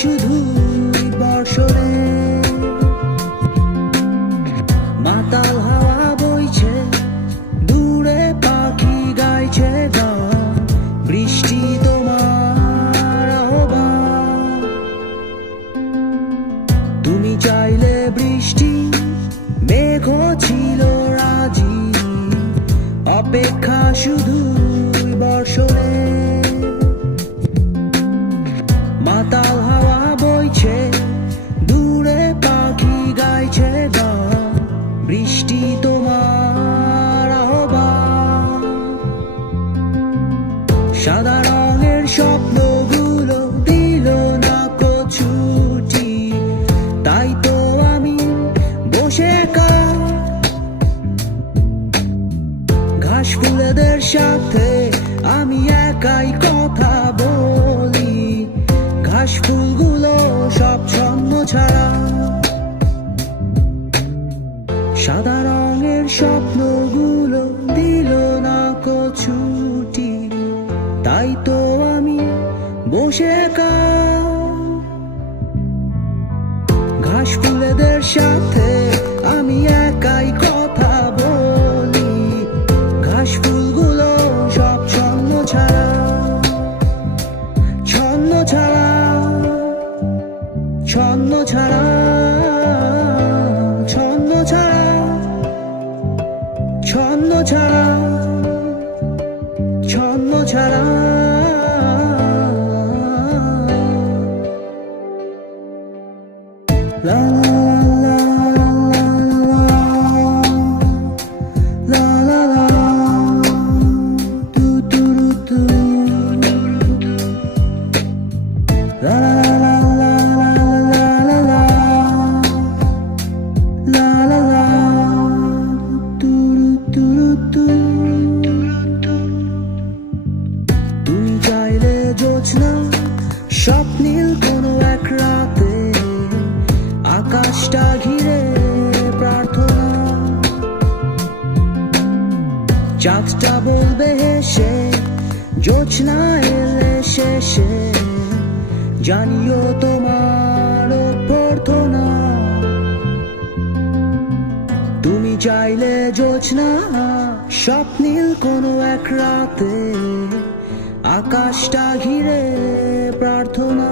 শুধুই বর্ষণে, মাতাল হাওয়া বইছে, দূরে পাখি গাইছে গান, বৃষ্টি তোমার আহ্বান। তুমি চাইলে বৃষ্টি, মেঘও ছিল রাজি, অপেক্ষা শুধুই বর্ষণে, মাতাল হাওয়া বইছে, দূরে পাখি গাইছে গান, বৃষ্টি তোমার আহ্বান। সাদা রঙের স্বপ্নগুলো দিল না কো ছুটি, তাই তো আমি বসে ঘাস ফুলেদের সাথে আমি একাই কথা বলি, ঘাস ফুলগুলো সব ছন্ন ছাড়া। সাদা রঙের স্বপ্নগুলো দিল না কো ছুটি, তাই তো আমি বসে ঘাস ফুলেদের সাথে আমি একাই কথা বলি, ঘাস ফুলগুলো সব ছন্ন ছাড়া, ছন্ন ছাড়া, ছন্ন ছাড়া, ছন্ন ছাড়া, ছন্ন ছাড়া, ছন্ন ছাড়া। La la la la la, do do do do, la la la la la la, la la la, do do do do। তুমি চাইলে জোছনা, স্বপ্নীল কোনো এক রাতে, আকাশটা ঘিরে প্রার্থনা, চাঁদটা বলবে হেসে, জোছনা এলে শেষে, জানিও তোমার অভ্যর্থনা। তুমি চাইলে জোছনা, স্বপ্নীল কোনো এক রাতে, আকাশটা ঘিরে প্রার্থনা,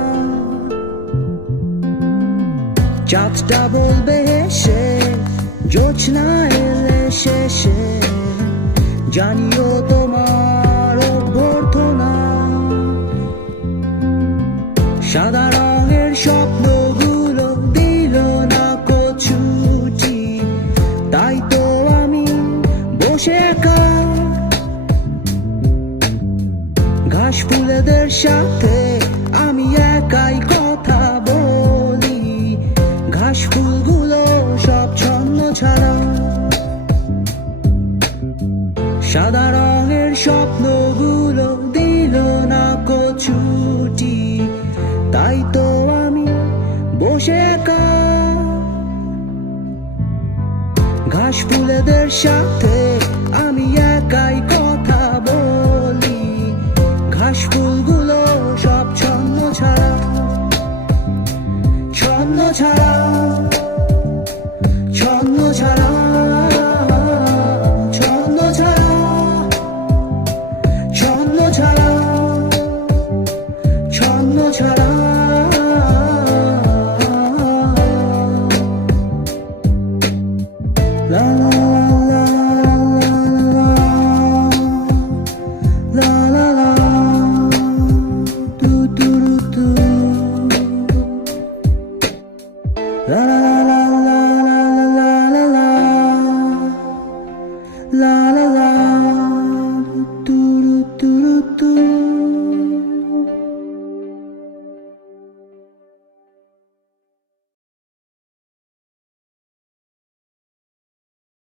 চাঁদটা বলবে হেসে, জোছনা এলে শেষে, জানিও তোমার অভ্যর্থনা। সাদা রঙের স্বপ্নগুলো দিল না কো ছুটি, তাই তো আমি বসে ঘাস ফুলেদের সাথে আমি একাই কথা বলি, ঘাস ফুলগুলো সব ছন্ন ছাড়া। সাদা রঙের স্বপ্নগুলো দিল না কো ছুটি, তাই তো আমি বসে ঘাস ফুলেদের সাথে আমি একাই কথা বলি, ঘাস ফুলগুলো সব ছন্ন ছাড়া, ছন্ন ছাড়া, ছন্ন ছাড়া, ছন্ন ছাড়া, ছন্ন ছাড়া, ছন্ন ছাড়া। La